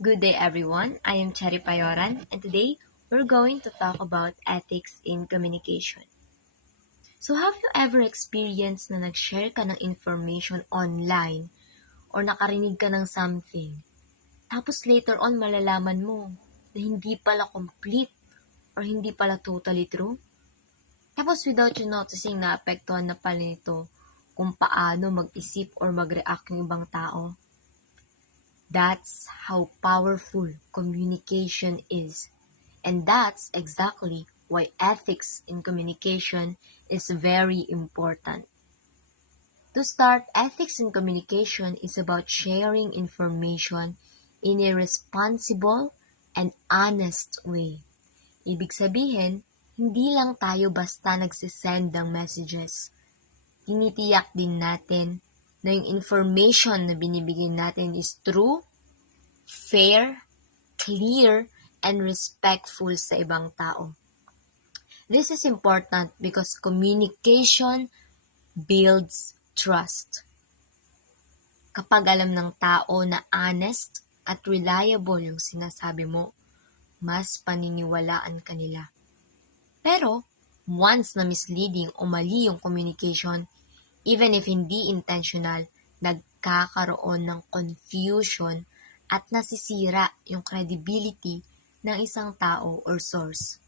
Good day, everyone. I am Cherry Payoran, and today we're going to talk about ethics in communication. So, have you ever experienced na nag-share ka ng information online or nakarinig ka ng something, tapos later on malalaman mo na hindi pala complete or hindi pala totally true? Tapos without you noticing na apektuhan na pala nito kung paano mag-isip or mag-react yung ibang tao? That's how powerful communication is. And that's exactly why ethics in communication is very important. To start, ethics in communication is about sharing information in a responsible and honest way. Ibig sabihin, hindi lang tayo basta nagsisend ng messages. Tinitiyak din natin na yung information na binibigay natin is true, fair, clear, and respectful sa ibang tao. This is important because communication builds trust. Kapag alam ng tao na honest at reliable yung sinasabi mo, mas paniniwalaan ka nila. Pero, once na misleading o mali yung communication, even if hindi intentional, nagkakaroon ng confusion at nasisira yung credibility ng isang tao or source.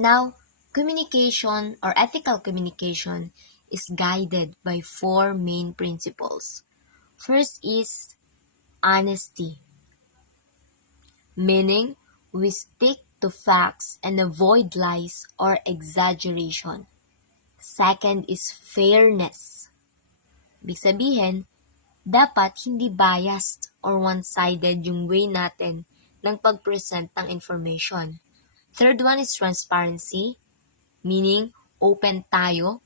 Now, communication or ethical communication is guided by 4 main principles. First is honesty, meaning we stick to facts and avoid lies or exaggeration. Second is fairness. Ibig sabihin, dapat hindi biased or one-sided yung way natin ng pag-present ng information. Third one is transparency, meaning open tayo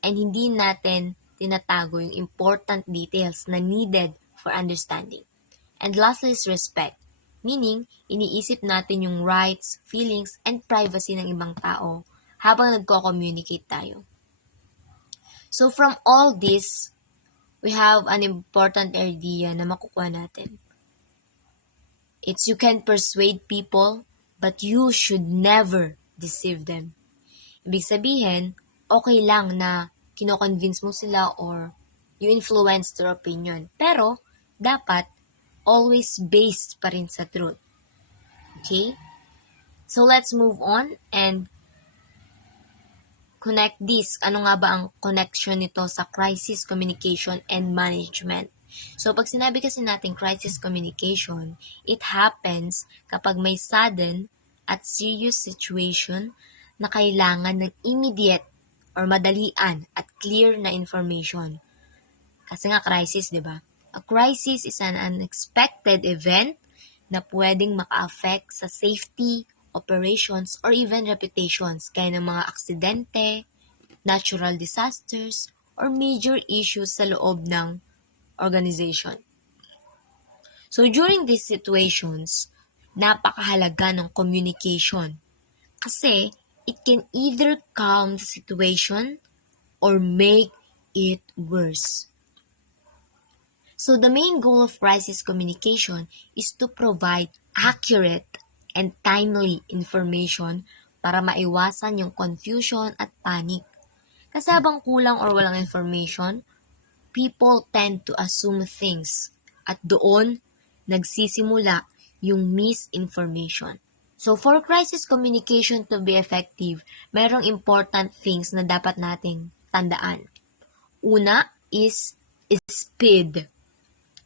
and hindi natin tinatago yung important details na needed for understanding. And lastly is respect, meaning iniisip natin yung rights, feelings, and privacy ng ibang tao habang nagko-communicate tayo. So from all this, we have an important idea na makukuha natin. It's you can persuade people, but you should never deceive them. Ibig sabihin, okay lang na kino-convince mo sila or you influence their opinion. Pero, dapat always based pa rin sa truth. Okay? So, let's move on and connect this. Ano nga ba ang connection nito sa crisis communication and management? So, pag sinabi kasi natin crisis communication, it happens kapag may sudden at serious situation na kailangan ng immediate or madalian at clear na information. Kasi nga crisis, di ba? A crisis is an unexpected event na pwedeng maka-affect sa safety, operations, or even reputations gaya ng mga aksidente, natural disasters, or major issues sa loob ng organization. So during these situations, napakahalaga ng communication kasi it can either calm the situation or make it worse. So the main goal of crisis communication is to provide accurate and timely information para maiwasan yung confusion at panic. Kasi habang kulang or walang information, people tend to assume things at doon nagsisimula yung misinformation. So for crisis communication to be effective, mayroong important things na dapat nating tandaan. Una is speed.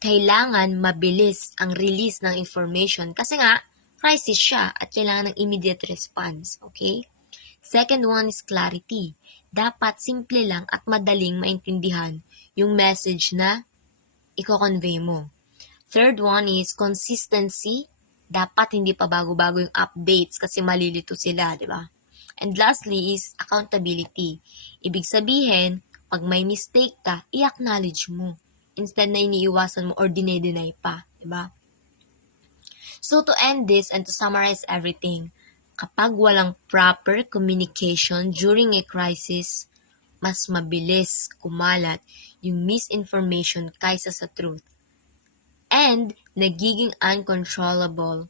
Kailangan mabilis ang release ng information kasi nga, crisis siya at kailangan ng immediate response. Okay? Second one is clarity. Dapat simple lang at madaling maintindihan yung message na i-convey mo. Third one is consistency. Dapat hindi pa bago-bago yung updates kasi malilito sila, di ba? And lastly is accountability. Ibig sabihin, pag may mistake ka, i-acknowledge mo. Instead na iniiwasan mo or dinedeny pa, di ba? So to end this and to summarize everything, kapag walang proper communication during a crisis, mas mabilis kumalat yung misinformation kaysa sa truth. And nagiging uncontrollable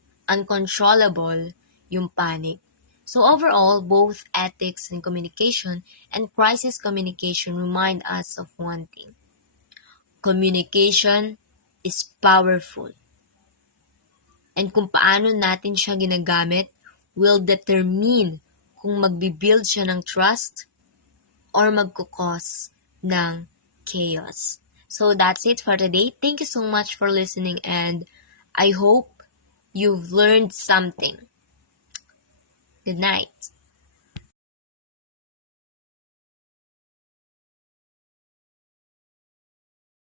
yung panic. So overall, both ethics and communication and crisis communication remind us of one thing. Communication is powerful. And kung paano natin siya ginagamit will determine kung magbibuild siya ng trust or magkukos ng chaos. So that's it for today. Thank you so much for listening and I hope you've learned something. Good night.